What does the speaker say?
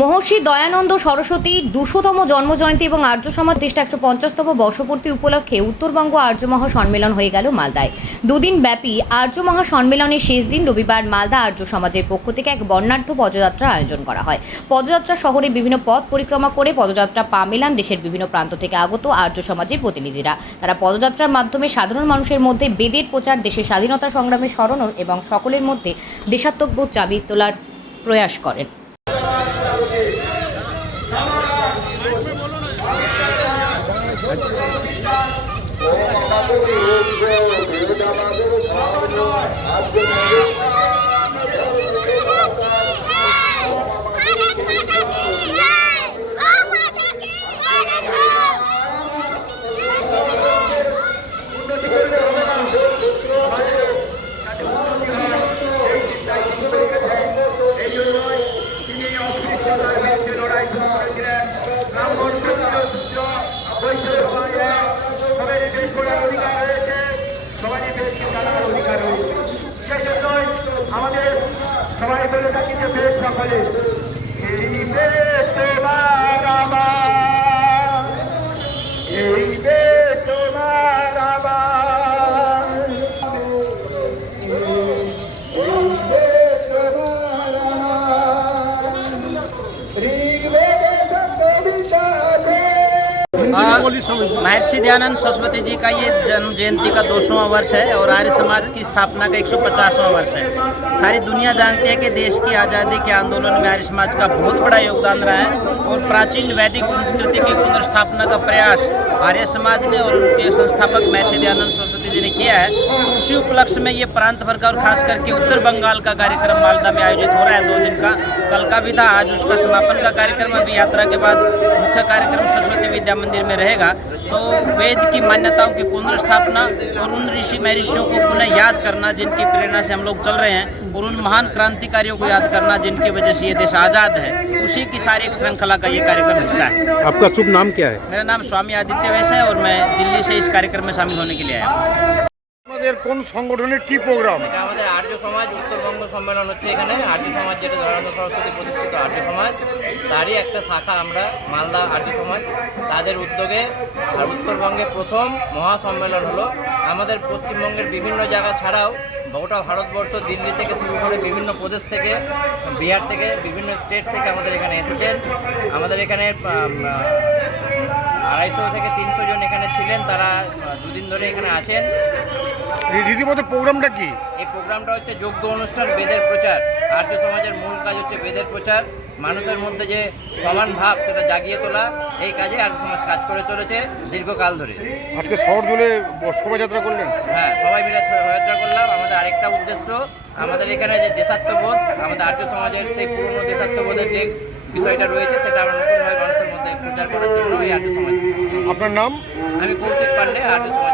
মহর্ষি দয়ানন্দ সরস্বতী দুশোতম জন্মজয়ন্তী এবং আর্য সমাজ খ্রিস্ট একশো পঞ্চাশতম বর্ষপূর্তি উপলক্ষে উত্তরবঙ্গ আর্য মহা সম্মেলন হয়ে গেল মালদায় দুদিন ব্যাপী আর্য মহা সম্মেলনের শেষ দিন রবিবার মালদা আর্য সমাজের পক্ষ থেকে এক বর্ণাঢ্য পদযাত্রার আয়োজন করা হয় পদযাত্রা শহরে বিভিন্ন পথ পরিক্রমা করে পদযাত্রা পা মেলান দেশের বিভিন্ন প্রান্ত থেকে আগত আর্য সমাজের প্রতিনিধিরা তারা পদযাত্রার মাধ্যমে সাধারণ মানুষের মধ্যে বেদের প্রচার দেশের স্বাধীনতা সংগ্রামের স্মরণ এবং সকলের মধ্যে দেশাত্মবোধ চাবি তোলার প্রয়াস করেন আজকে সবাই বলে থাকি যে বেশ সকলে महर्षि दयानंद सरस्वती जी का ये जन्म जयंती का दो वर्ष है और आर्य समाज की स्थापना का एक सौ वर्ष है सारी दुनिया जानती है कि देश की आज़ादी के आंदोलन में आर्य समाज का बहुत बड़ा योगदान रहा है और प्राचीन वैदिक संस्कृति की पुनर्स्थापना का प्रयास आर्य समाज ने और उनके संस्थापक महर्षि दयानंद सरस्वती जी ने किया है उसी उपलक्ष्य में ये प्रांत भर का और खास करके उत्तर बंगाल का कार्यक्रम मालदा में आयोजित हो रहा है दो दिन का कल का भी था आज उसका समापन का कार्यक्रम अभी यात्रा के बाद मुख्य कार्यक्रम सरस्वती विद्या मंदिर में रहेगा तो वेद की मान्यताओं की पुनर्स्थापना और उन ऋषि महर्षियों को पुनः याद करना जिनकी प्रेरणा से हम लोग चल रहे हैं और उन महान क्रांतिकारियों को याद करना जिनकी वजह से ये देश आज़ाद है उसी की सारी एक श्रृंखला का ये कार्यक्रम हिस्सा है आपका शुभ नाम क्या है मेरा नाम स्वामी आदित्य वैश्य है और मैं दिल्ली से इस कार्यक्रम में शामिल होने के लिए आया আপনাদের কোন সংগঠনের কি প্রোগ্রাম এটা আমাদের আর্য সমাজ উত্তরবঙ্গ সম্মেলন হচ্ছে এখানে আর্য সমাজ যেটা ধরানো সরস্বতী প্রতিষ্ঠিত আর্য সমাজ তারই একটা শাখা আমরা মালদা আর্য সমাজ তাদের উদ্যোগে আর উত্তরবঙ্গে প্রথম মহাসম্মেলন হলো আমাদের পশ্চিমবঙ্গের বিভিন্ন জায়গা ছাড়াও গোটা ভারতবর্ষ দিল্লি থেকে শুরু করে বিভিন্ন প্রদেশ থেকে বিহার থেকে বিভিন্ন স্টেট থেকে আমাদের এখানে এসেছেন আমাদের এখানে আড়াইশো থেকে তিনশো জন এখানে ছিলেন তারা দুদিন ধরে এখানে আছেন রীতিমতো প্রোগ্রামটা কি এই প্রোগ্রামটা হচ্ছে যোগ্য অনুষ্ঠান বেদের প্রচার আর্য সমাজের মূল কাজ হচ্ছে বেদের প্রচার মানুষের মধ্যে যে সমান ভাব সেটা জাগিয়ে তোলা এই কাজে আর্য সমাজ কাজ করে চলেছে দীর্ঘকাল ধরে আজকে শহর জুড়ে শোভাযাত্রা করলেন হ্যাঁ সবাই মিলে শোভাযাত্রা করলাম আমাদের আরেকটা উদ্দেশ্য আমাদের এখানে যে দেশাত্মবোধ আমাদের আর্য সমাজের সেই পুরনো দেশাত্মবোধের যে বিষয়টা রয়েছে সেটা আমরা নতুনভাবে মানুষের মধ্যে প্রচার করার জন্য এই আর্য সমাজ আপনার নাম আমি কৌশিক পান্ডে আর